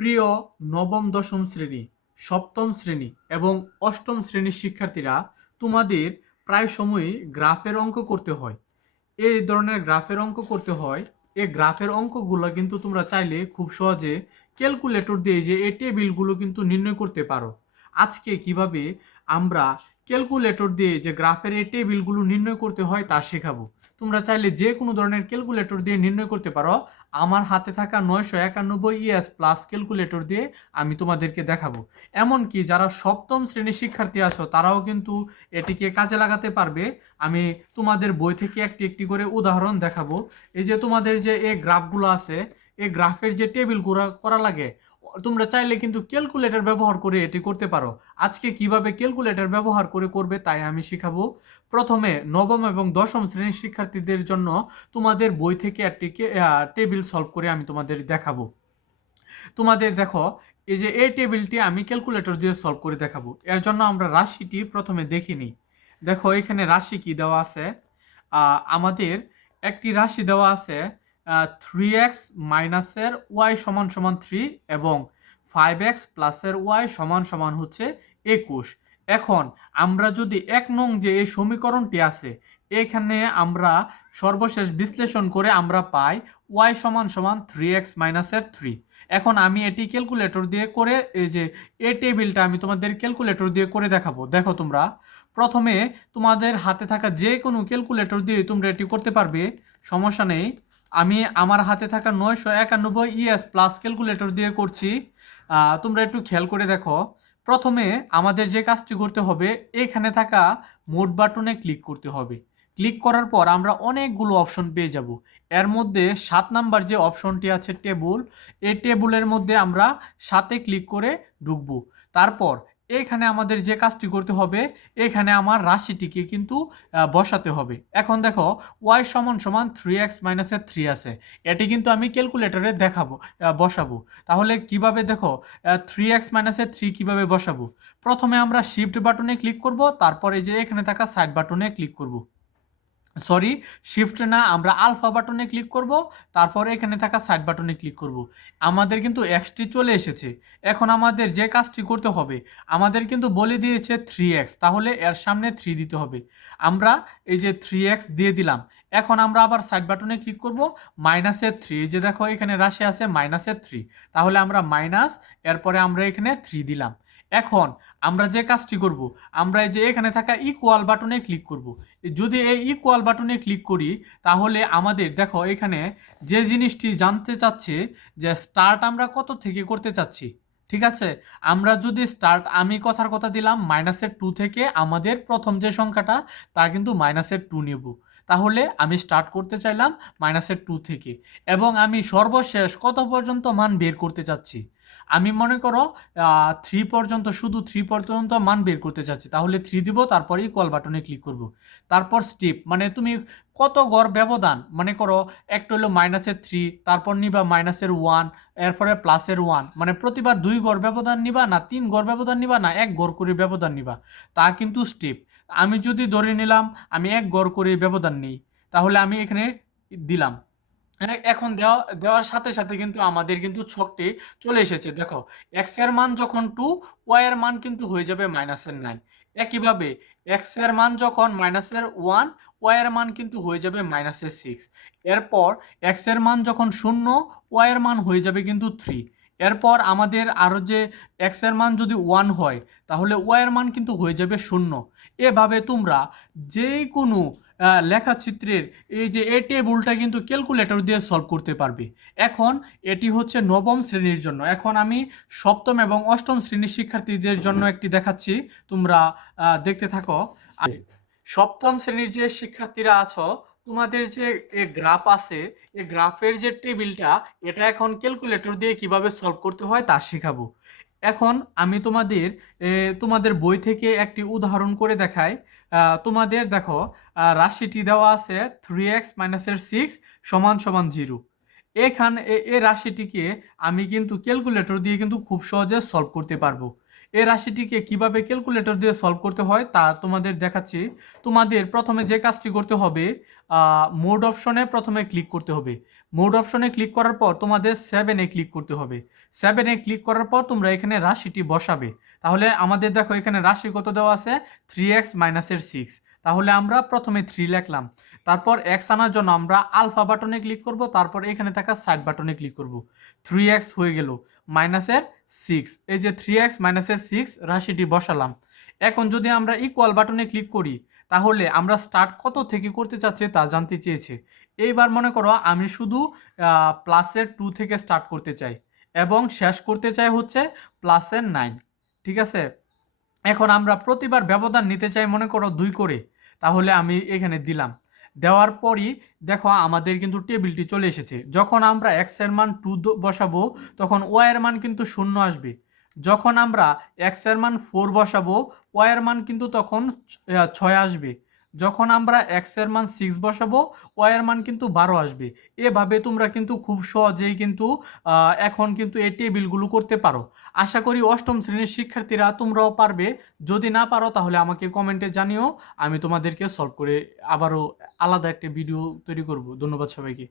প্রিয় নবম দশম শ্রেণী, সপ্তম শ্রেণী এবং অষ্টম শ্রেণীর শিক্ষার্থীরা, তোমাদের প্রায় সময়ই গ্রাফের অঙ্ক করতে হয়। এই ধরনের গ্রাফের অঙ্ক করতে হয়। এই গ্রাফের অঙ্কগুলো কিন্তু তোমরা চাইলে খুব সহজে ক্যালকুলেটর দিয়ে যে এই টেবিলগুলো কিন্তু নির্ণয় করতে পারো। আজকে কিভাবে আমরা ক্যালকুলেটর দিয়ে যে গ্রাফের এই টেবিলগুলো নির্ণয় করতে হয় তা শেখাবো। তোমরা চাইলে যে কোনো ধরনের ক্যালকুলেটর দিয়ে নির্ণয় করতে পারো। আমার হাতে থাকা 991 ইএস প্লাস ক্যালকুলেটর দিয়ে আমি তোমাদেরকে দেখাবো। এমনকি যারা সপ্তম শ্রেণীর শিক্ষার্থী আছো তারাও কিন্তু এটিকে কাজে লাগাতে পারবে। আমি তোমাদের বই থেকে একটি একটি করে উদাহরণ দেখাবো। এই যে তোমাদের যে এই গ্রাফগুলো আছে, এই গ্রাফের যে টেবিলগুলো করা লাগে, তোমরা চাইলে কিন্তু ক্যালকুলেটর ব্যবহার করে এটি করতে পারো। আজকে কিভাবে ক্যালকুলেটর ব্যবহার করে করবে তাই আমি শিখাবো। প্রথমে নবম এবং দশম শ্রেণীর শিক্ষার্থীদের জন্য তোমাদের বই থেকে একটি টেবিল সলভ করে আমি তোমাদের দেখাবো। তোমাদের দেখো, এই যে এই টেবিলটি আমি ক্যালকুলেটর দিয়ে সলভ করে দেখাবো। এর জন্য আমরা রাশিটি প্রথমে দেখে নিই। দেখো এখানে রাশি কি দেওয়া আছে। আমাদের একটি রাশি দেওয়া আছে 3x মাইনাসের ওয়াই সমান সমান 3 এবং 5x প্লাসের ওয়াই সমান সমান হচ্ছে 21। এখন আমরা যদি 1 নং যে এই সমীকরণটি আছে, এখানে আমরা সর্বশেষ বিশ্লেষণ করে আমরা পাই ওয়াই সমান সমান 3x মাইনাসের 3। এখন আমি এটি ক্যালকুলেটর দিয়ে করে, এই যে এই টেবিলটা আমি তোমাদের ক্যালকুলেটর দিয়ে করে দেখাবো। দেখো তোমরা প্রথমে তোমাদের হাতে থাকা যে কোনো ক্যালকুলেটর দিয়ে তোমরা এটি করতে পারবে, সমস্যা নেই। আমি আমার হাতে থাকা 991 ইএস প্লাস ক্যালকুলেটর দিয়ে করছি। তোমরা একটু খেয়াল করে দেখো। প্রথমে আমাদের যে কাজটি করতে হবে, এখানে থাকা মোড বাটনে ক্লিক করতে হবে। ক্লিক করার পর আমরা অনেকগুলো অপশন পেয়ে যাব। এর মধ্যে 7 নাম্বার যে অপশনটি আছে টেবুল, এই টেবুলের মধ্যে আমরা 7-এ ক্লিক করে ঢুকবো। তারপর এখানে আমাদের যে কাজটি করতে হবে, এখানে আমার রাশিটিকে কিন্তু বসাতে হবে। এখন দেখো ওয়াই সমান সমান 3x মাইনাসের 3 আছে, এটি কিন্তু আমি ক্যালকুলেটরে দেখাবো, বসাবো। তাহলে কিভাবে দেখো 3x মাইনাসের 3 কিভাবে বসাবো? প্রথমে আমরা শিফট বাটনে ক্লিক করব, তারপরে যে এখানে থাকা সাইড বাটনে ক্লিক করব। সরি, শিফট না, আমরা আলফা বাটনে ক্লিক করব, তারপরে এখানে থাকা সাইড বাটনে ক্লিক করব। আমাদের কিন্তু এক্সটি চলে এসেছে। এখন আমাদের যে কাজটি করতে হবে, আমাদের কিন্তু বলে দিয়েছে 3x, তাহলে এর সামনে 3 দিতে হবে। আমরা এই যে 3x দিয়ে দিলাম। এখন আমরা আবার সাইড বাটনে ক্লিক করব, মাইনাসের 3, যে দেখো এখানে রাশি আছে মাইনাসের 3, তাহলে আমরা মাইনাস, এরপরে আমরা এখানে 3 দিলাম। এখন আমরা যে কাজটি করব, আমরা এই যে এখানে থাকা ইকুয়াল বাটনে ক্লিক করব। যদি এই ইকুয়াল বাটনে ক্লিক করি, তাহলে আমাদের দেখো এখানে যে জিনিসটি জানতে চাচ্ছে যে স্টার্ট আমরা কত থেকে করতে চাচ্ছি। ঠিক আছে, আমরা যদি স্টার্ট, আমি কথার কথা দিলাম মাইনাসের 2 থেকে, আমাদের প্রথম যে সংখ্যাটা তা কিন্তু মাইনাসের 2 নেব। তাহলে আমি স্টার্ট করতে চাইলাম মাইনাসের 2 থেকে, এবং আমি সর্বশেষ কত পর্যন্ত মান বের করতে চাচ্ছি। আমি মনে করো 3 পর্যন্ত, শুধু 3 পর্যন্ত মান বের করতে চাচ্ছি, তাহলে 3 দিব, তারপরে ইকুয়াল বাটনে ক্লিক করব। তারপর স্টেপ, মানে তুমি কত গড় ব্যবধান, মনে করো একটা হলো মাইনাসের 3, তারপর নিবা মাইনাসের 1, এরপরে প্লাসের 1, মানে প্রতিবার 2 গড় ব্যবধান নিবা না 3 গড় ব্যবধান নিবা না 1 গড় করে ব্যবধান নিবা, তা কিন্তু স্টেপ। আমি যদি ধরে নিলাম আমি 1 গড় করে ব্যবধান নেই, তাহলে আমি এখানে দিলাম। এখন দেওয়ার সাথে সাথে কিন্তু আমাদের কিন্তু ছকটি চলে এসেছে। দেখো এক্স এর মান যখন 2, ওয়াই এর মান কিন্তু হয়ে যাবে মাইনাসের 9। একইভাবে এক্স এর মান যখন মাইনাসের 1, ওয়াই এর মান কিন্তু হয়ে যাবে মাইনাসের 6। এরপর এক্স এর মান যখন 0, ওয়াই এর মান হয়ে যাবে কিন্তু 3। এরপর আমাদের আরও যে এক্স এর মান যদি 1 হয়, তাহলে ওয়াই এর মান কিন্তু হয়ে যাবে 0। এভাবে তোমরা যে কোনো লেখাচিত্রের এই যে এই টেবিলটা কিন্তু ক্যালকুলেটর দিয়ে সলভ করতে পারবে। এখন এটি হচ্ছে নবম শ্রেণীর জন্য। এখন আমি সপ্তম এবং অষ্টম শ্রেণীর শিক্ষার্থীদের জন্য একটি দেখাচ্ছি, তোমরা দেখতে থাকো। সপ্তম শ্রেণীর যে শিক্ষার্থীরা আছো, তোমাদের যে গ্রাফ আছে, এই গ্রাফের যে টেবিলটা, এটা এখন ক্যালকুলেটর দিয়ে কিভাবে সলভ করতে হয় তা শেখাবো। এখন আমি তোমাদের বই থেকে একটি উদাহরণ করে দেখাই। তোমাদের দেখো রাশিটি দেওয়া আছে 3x মাইনাসের 6 সমান সমান 0। এই রাশিটিকে আমি কিন্তু ক্যালকুলেটর দিয়ে কিন্তু খুব সহজে সলভ করতে পারবো। এই রাশিটিকে কিভাবে ক্যালকুলেটর দিয়ে সলভ করতে হয় তা তোমাদের দেখাচ্ছি। তোমাদের প্রথমে যে কাজটি করতে হবে, মোড অপশনে প্রথমে ক্লিক করতে হবে। মোড অপশনে ক্লিক করার পর তোমাদের 7-এ ক্লিক করতে হবে। 7-এ ক্লিক করার পর তোমরা এখানে রাশিটি বসাবে। তাহলে আমাদের দেখো এখানে রাশি কত দেওয়া আছে, 3x মাইনাসের 6। তাহলে আমরা প্রথমে 3 লিখলাম, তারপর x আনার জন্য আমরা আলফা বাটনে ক্লিক করব, তারপর এখানে থাকা সাইড বাটনে ক্লিক করব। 3x হয়ে গেল মাইনাসের 6। এই যে 3x মাইনাসের 6 রাশিটি বসালাম। এখন যদি আমরা ইকুয়াল বাটনে ক্লিক করি, তাহলে আমরা স্টার্ট কত থেকে করতে চাচ্ছি তা জানতে চেয়েছে। এইবার মনে করো আমি শুধু প্লাসের 2 থেকে স্টার্ট করতে চাই এবং শেষ করতে চাই হচ্ছে প্লাসের 9। ঠিক আছে, এখন আমরা প্রতিবার ব্যবধান নিতে চাই মনে করো 2 করে, তাহলে আমি এখানে দিলাম। দেওয়ার পরই দেখো আমাদের কিন্তু টেবিলটি চলে এসেছে। যখন আমরা x এর মান 2 বসাবো তখন y এর মান কিন্তু 0 আসবে। যখন আমরা x এর মান 4 বসাবো y এর মান কিন্তু তখন 6 আসবে। যখন আমরা x এর মান 6 বসাবো y এর মান কিন্তু 12 আসবে। এভাবে তোমরা কিন্তু খুব সহজেই কিন্তু এখন কিন্তু এই টেবিলগুলো করতে পারো। আশা করি অষ্টম শ্রেণীর শিক্ষার্থীরা তোমরাও পারবে। যদি না পারো তাহলে আমাকে কমেন্টে জানিও, আমি তোমাদেরকে সলভ করে আবারও আলাদা একটা ভিডিও তৈরি করব। ধন্যবাদ সবাইকে।